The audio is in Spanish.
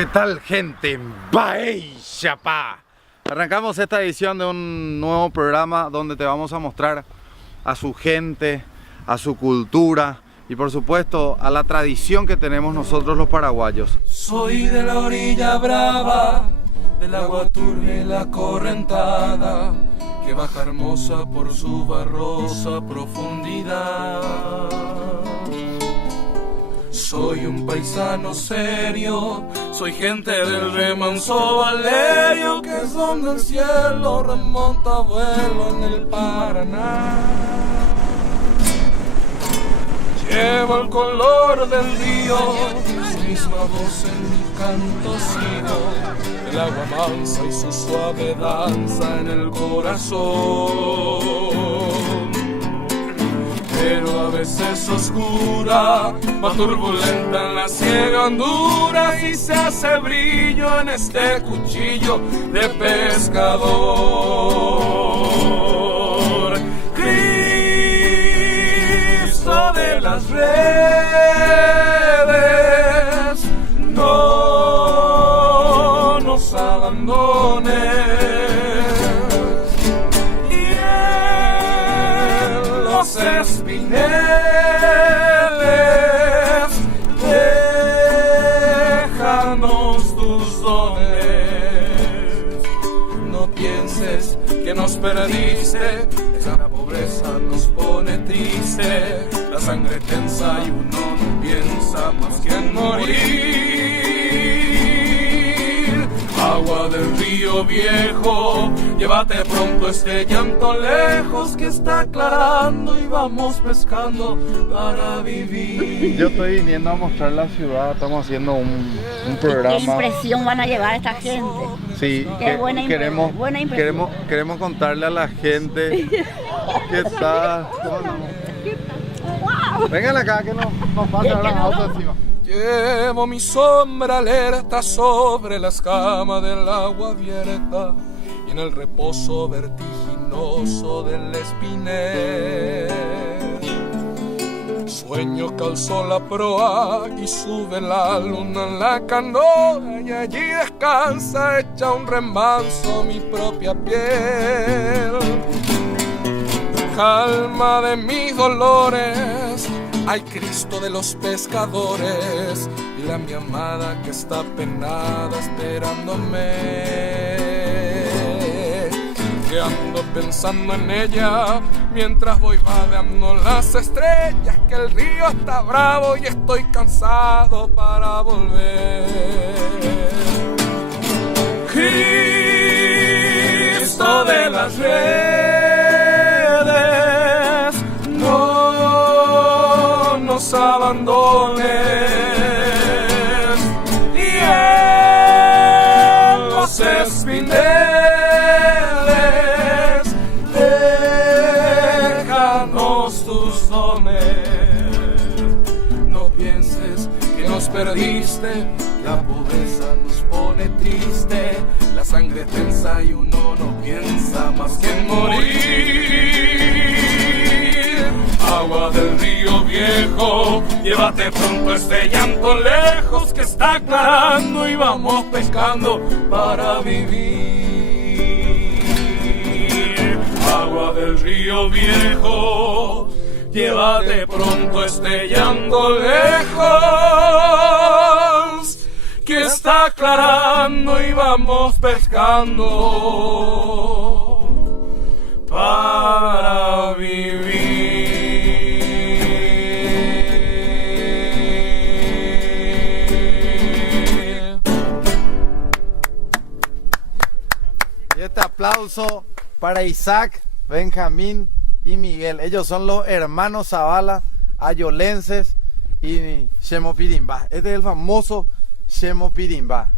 ¿Qué tal, gente? ¡Bye, chapa! Arrancamos esta edición de un nuevo programa donde te vamos a mostrar a su gente, a su cultura y por supuesto a la tradición que tenemos nosotros los paraguayos. Soy de la orilla brava, del agua turbia y la correntada, que baja hermosa por su barrosa profundidad. Soy un paisano serio, soy gente del remanso Valerio, que es donde el cielo remonta vuelo en el Paraná. Llevo el color del río, su misma voz en mi canto sigo, el agua mansa y su suave danza en el corazón. Pero a veces oscura, más turbulenta en la ciega Honduras, y se hace brillo en este cuchillo de pescador. Cristo de las redes, no nos abandones. Los espineles, déjanos tus dones. No pienses que nos perdiste, esa pobreza nos pone triste. La sangre tensa y uno no piensa más que en morir. Agua del río viejo, llévate pronto este llanto lejos, que está aclarando y vamos pescando para vivir. Yo estoy viniendo a mostrar la ciudad, estamos haciendo un programa. ¿Qué impresión van a llevar a esta gente? Sí, Qué buena impresión. queremos contarle a la gente que está... Vengan acá que nos pasa ahora los autos encima. Llevo mi sombra alerta sobre la escama del agua abierta y en el reposo vertiginoso del espinel. Sueño que alzó la proa y sube la luna en la canoa, y allí descansa hecha un remanso mi propia piel. Calma de mis dolores, ay Cristo de los pescadores, dile a mi amada que está penada esperándome, que ando pensando en ella mientras voy vadeando las estrellas, que el río está bravo y estoy cansado para volver. Cristo de las redes, no nos abandones, y en los espineles, déjanos tus dones. No pienses que nos perdiste, la pobreza nos pone triste, la sangre tensa y uno no piensa más que en morir. Agua del río viejo, llévate pronto este llanto lejos, que está aclarando y vamos pescando para vivir. Agua del río viejo, llévate pronto este llanto lejos, que está aclarando y vamos pescando para vivir. Y este aplauso para Isaac, Benjamín y Miguel. Ellos son los hermanos Zavala, ayolenses y Xemo Pirimba. Este es el famoso Xemo Pirimba.